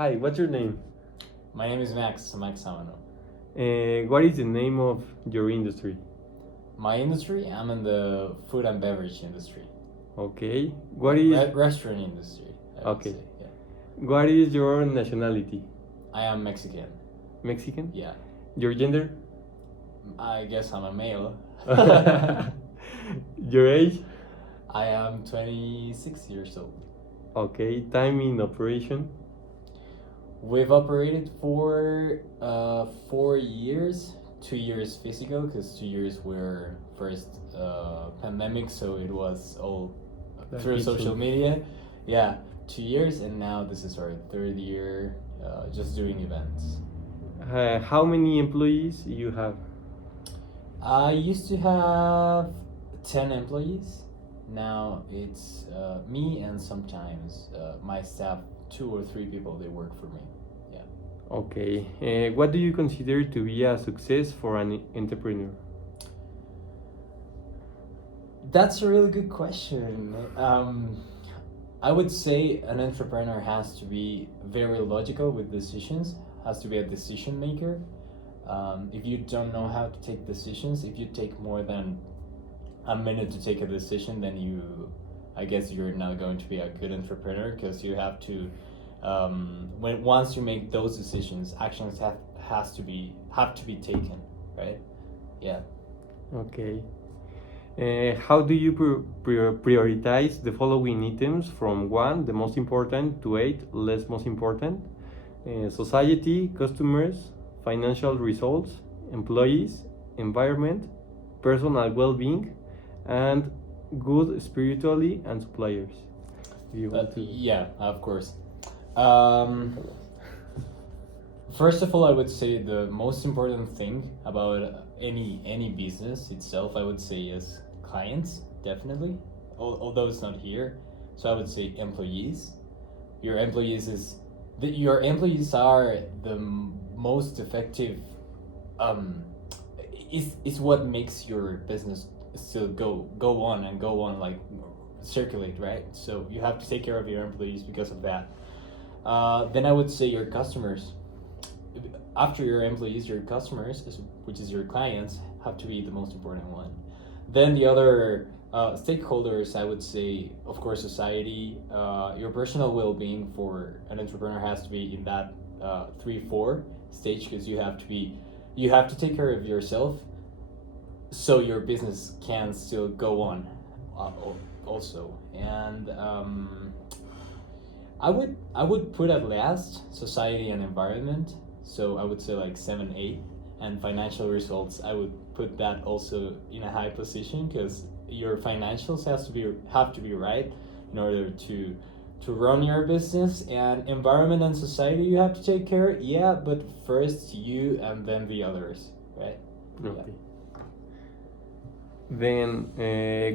Hi, what's your name? My name is Max Samano. What is the name of your industry? My industry, I'm in the food and beverage industry. Okay. What is Restaurant industry, I would okay? say. Yeah. What is your nationality? I am Mexican. Mexican? Yeah. Your gender? I guess I'm a male. Your age? I am 26 years old. Okay. Time in operation? We've operated for 4 years, 2 years physical, because 2 years were first pandemic, so it was all Like through kitchen. social media. Yeah, 2 years, and now this is our third year, just doing events. How many employees you have? I used to have 10 employees. Now it's me and sometimes my staff, 2 or 3 people, they work for me. Yeah. Okay. What do you consider to be a success for an entrepreneur? That's a really good question. I would say an entrepreneur has to be very logical with decisions, has to be a decision maker. If you don't know how to take decisions, if you take more than a minute to take a decision, then I guess you're not going to be a good entrepreneur, because you have to, once you make those decisions, actions have to be taken, right? Yeah. Okay. How do you prioritize the following items from 1, the most important, to 8, less most important? Society, customers, financial results, employees, environment, personal well-being, and good spiritually and suppliers. Do you want to? Yeah, of course. First of all, I would say the most important thing about any business itself, I would say, is clients, definitely. Although it's not here, so I would say employees. Your employees your employees are the most effective. Is what makes your business still go on and go on, like circulate, right? So you have to take care of your employees because of that. Then I would say your customers. After your employees, your customers, which is your clients, have to be the most important one. Then the other stakeholders, I would say, of course, society. Your personal well-being for an entrepreneur has to be in that 3-4 stage, because you have to take care of yourself, so your business can still go on, also. And I would put at last society and environment. So I would say like 7-8, and financial results, I would put that also in a high position, because your financials have to be right in order to run your business. And environment and society, you have to take care. Yeah, but first you and then the others, right? Okay. Yeah. Then,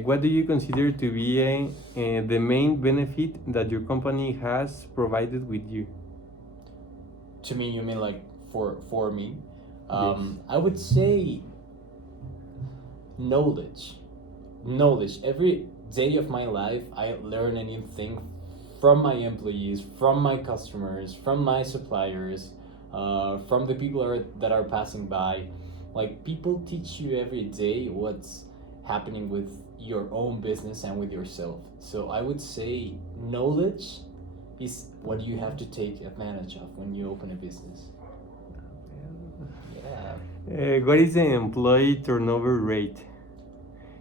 what do you consider to be the main benefit that your company has provided with you? To me, you mean like for me? Yes. I would say knowledge. Every day of my life, I learn a new thing from my employees, from my customers, from my suppliers, from the people that are passing by. Like, people teach you every day what's happening with your own business and with yourself. So I would say knowledge is what you have to take advantage of when you open a business. Yeah. What is the employee turnover rate?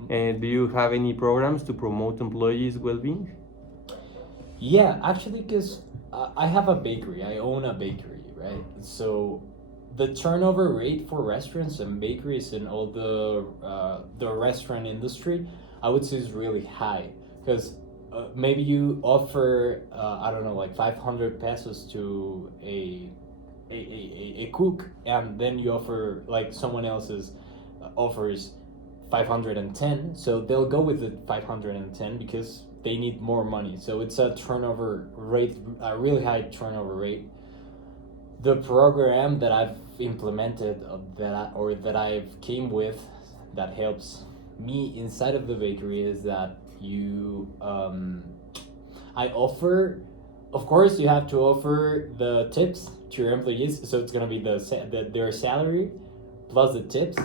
Do you have any programs to promote employees' well-being? Yeah, actually, because I have a bakery. I own a bakery, right? So the turnover rate for restaurants and bakeries and all the restaurant industry, I would say, is really high, because maybe you offer I don't know, like 500 pesos to a cook, and then you offer, like, someone else's offers 510, so they'll go with the 510 because they need more money. So it's a turnover rate, a really high turnover rate. The program that I've implemented, that I've came with, that helps me inside of the bakery, is that I offer of course, you have to offer the tips to your employees, so it's gonna be their salary plus the tips.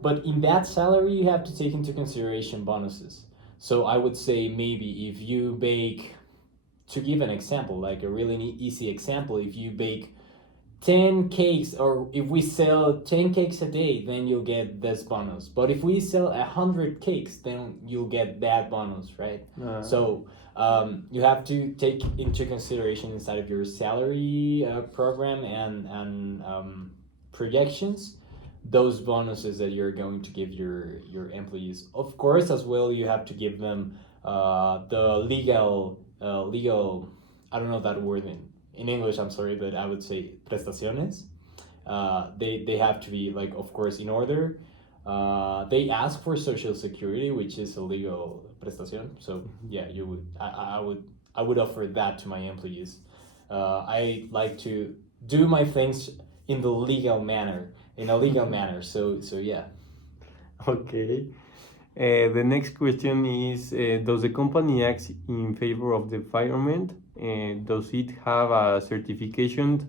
But in that salary, you have to take into consideration bonuses. So I would say maybe if you bake, to give an example, like a really easy example, if you bake 10 cakes, or if we sell 10 cakes a day, then you'll get this bonus. But if we sell 100 cakes, then you'll get that bonus, right? So you have to take into consideration inside of your salary program and projections those bonuses that you're going to give your employees. Of course, as well, you have to give them the legal. I don't know that word in English. I'm sorry, but I would say prestaciones. They have to be, like, of course, in order. They ask for social security, which is a legal prestación. So yeah, you would I would offer that to my employees. I like to do my things in the legal manner, in a legal manner. So yeah. Okay. The next question is, does the company act in favor of the environment? Does it have a certification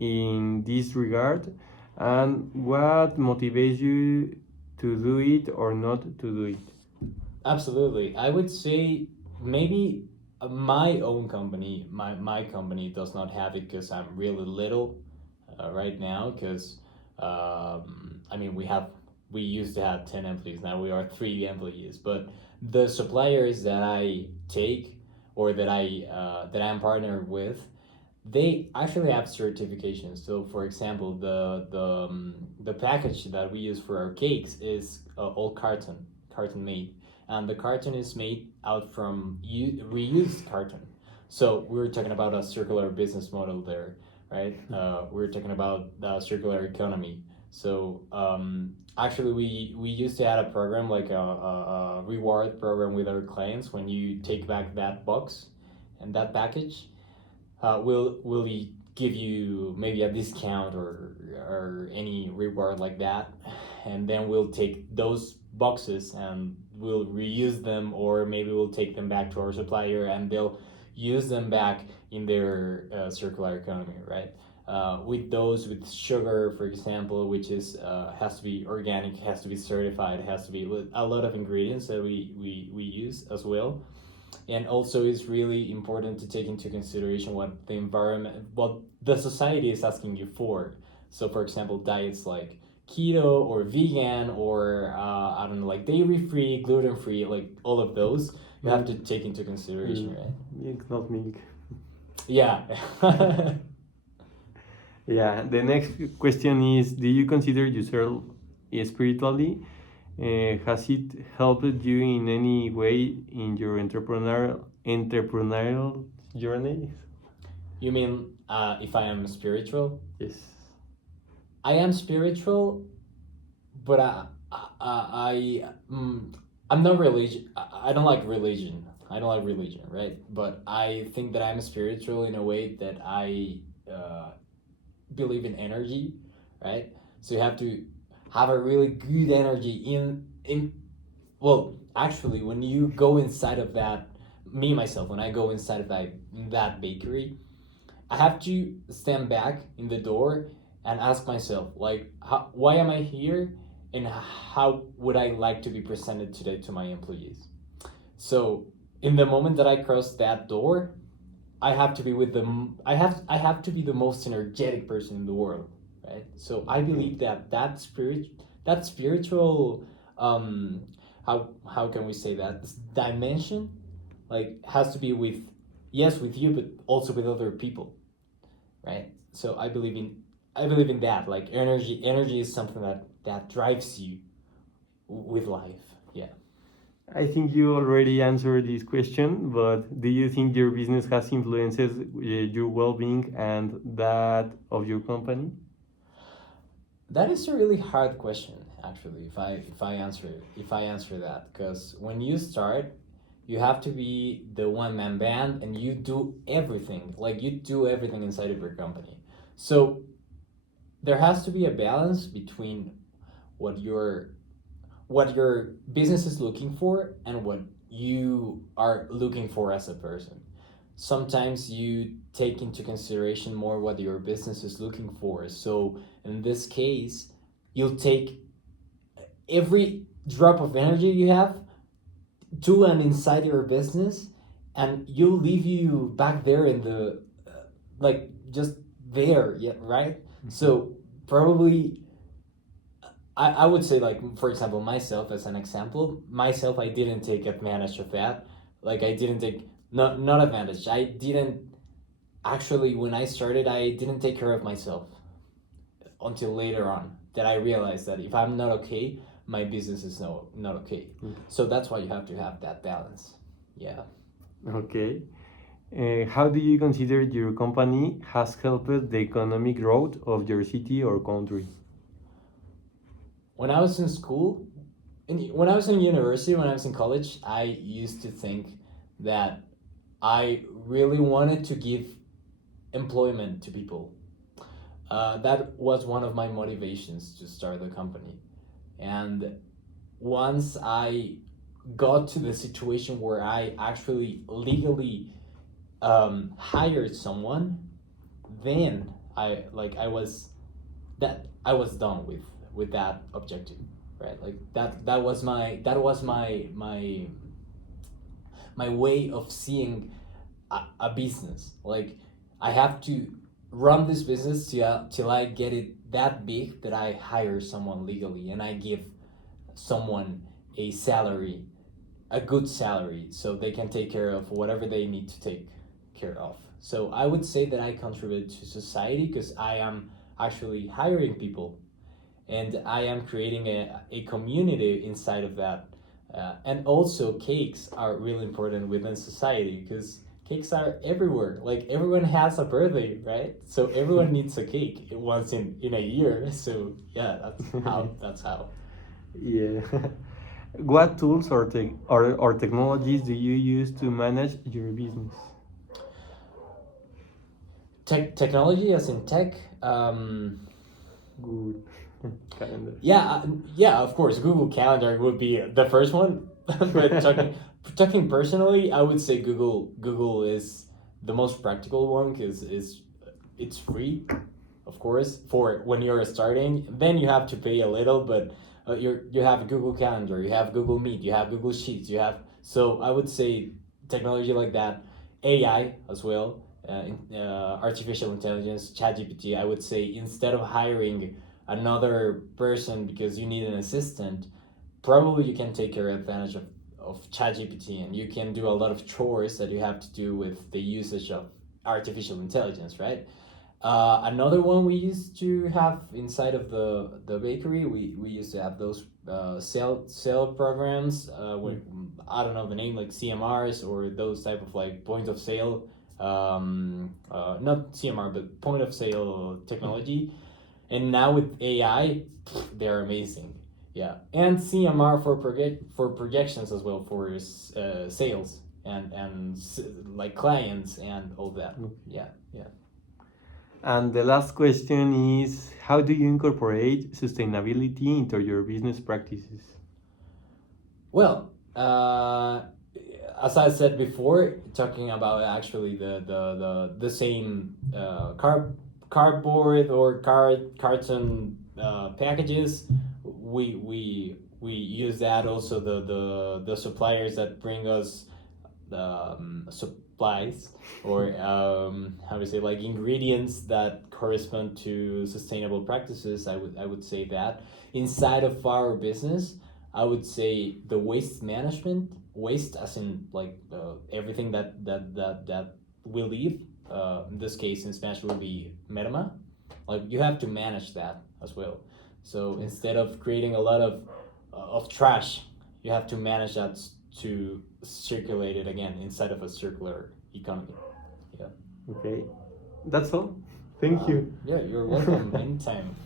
in this regard? And what motivates you to do it or not to do it? Absolutely. I would say maybe my own company, my company does not have it because I'm really little right now. Because I mean, we used to have 10 employees. Now we are 3 employees. But the suppliers that I take, or that I'm partnered with, they actually have certifications. So, for example, the package that we use for our cakes is all carton made, and the carton is made out from reused carton. So we're talking about a circular business model there, right? We're talking about the circular economy. So actually, we used to have a program, like a reward program with our clients. When you take back that box and that package, will give you maybe a discount or any reward like that, and then we'll take those boxes and we'll reuse them, or maybe we'll take them back to our supplier and they'll use them back in their circular economy, right? With sugar, for example, which is has to be organic, has to be certified, has to be a lot of ingredients that we use as well. And also, it's really important to take into consideration what the environment, what the society is asking you for. So, for example, diets like keto or vegan, or I don't know, like dairy free, gluten free, like all of those, you have to take into consideration, right? Milk, not milk. Yeah. Yeah, the next question is, do you consider yourself spiritually? Has it helped you in any way in your entrepreneurial journey? You mean if I am spiritual? Yes. I am spiritual, but I'm not religion. I don't like religion. I don't like religion, right? But I think that I'm spiritual in a way that I believe in energy, right? So you have to have a really good energy in. Well, actually, when you go inside of that, me myself, when I go inside of that bakery, I have to stand back in the door and ask myself, like, why am I here, and how would I like to be presented today to my employees? So, in the moment that I cross that door, I have to be with them. I have to be the most energetic person in the world, right? So I believe that spiritual, how can we say that, this dimension, like, has to be with, yes, with you, but also with other people, right? So I believe in that, like, energy is something that drives you with life. Yeah. I think you already answered this question, but do you think your business has influences your well-being and that of your company? That is a really hard question, actually. If I answer that, because when you start, you have to be the one man band, and you do everything. Like, you do everything inside of your company. So there has to be a balance between what your business is looking for and what you are looking for as a person. sometimes you take into consideration more what your business is looking for. So in this case, you'll take every drop of energy you have to and inside your business, and you'll leave you back there in the like just there, yeah, right? So probably I would say, like, for example, myself, as an example, myself, I didn't take advantage of that. Like, I didn't take, not advantage, I didn't actually, when I started, I didn't take care of myself until later on, that I realized that if I'm not okay, my business is not okay. So that's why you have to have that balance. Yeah. Okay. How do you consider your company has helped the economic growth of your city or country? When I was in school, when I was in university, when I was in college, I used to think that I really wanted to give employment to people. That was one of my motivations to start the company. And once I got to the situation where I actually legally hired someone, then I was done with that objective, right? Like that was my way of seeing a business. Like, I have to run this business till I get it that big that I hire someone legally and I give someone a salary, a good salary, so they can take care of whatever they need to take care of. So I would say that I contribute to society because I am actually hiring people, and I am creating a community inside of that. And also, cakes are really important within society because cakes are everywhere. Like, everyone has a birthday, right? So everyone needs a cake once in a year. So yeah, that's how. Yeah. What tools or technologies do you use to manage your business? Technology, as in tech. Good. Calendar. Yeah, of course, Google Calendar would be the first one. But talking personally, I would say Google is the most practical one because it's free, of course, for when you're starting. Then you have to pay a little, but you have Google Calendar, you have Google Meet, you have Google Sheets, you have. So I would say technology like that, AI as well, artificial intelligence, ChatGPT. I would say, instead of hiring another person because you need an assistant, probably you can take advantage of ChatGPT, and you can do a lot of chores that you have to do with the usage of artificial intelligence, right? Another one we used to have inside of the bakery, we used to have those sale programs. I don't know the name, like CMRs, or those type of like point of sale, not CMR but point of sale technology. And now with AI, they're amazing. Yeah, and CMR for projections as well, for sales and like clients and all that. Yeah, yeah. And the last question is, how do you incorporate sustainability into your business practices? Well, as I said before, talking about actually the same cardboard or carton packages, we use that. Also, the suppliers that bring us supplies, or how do you say, like, ingredients that correspond to sustainable practices. I would say that inside of our business, I would say the waste management, waste as in like everything that we leave. In this case, in Spanish, would be merma. Like, you have to manage that as well. So instead of creating a lot of trash, you have to manage that to circulate it again inside of a circular economy. Yeah. Okay, that's all. Thank you. Yeah, you're welcome anytime.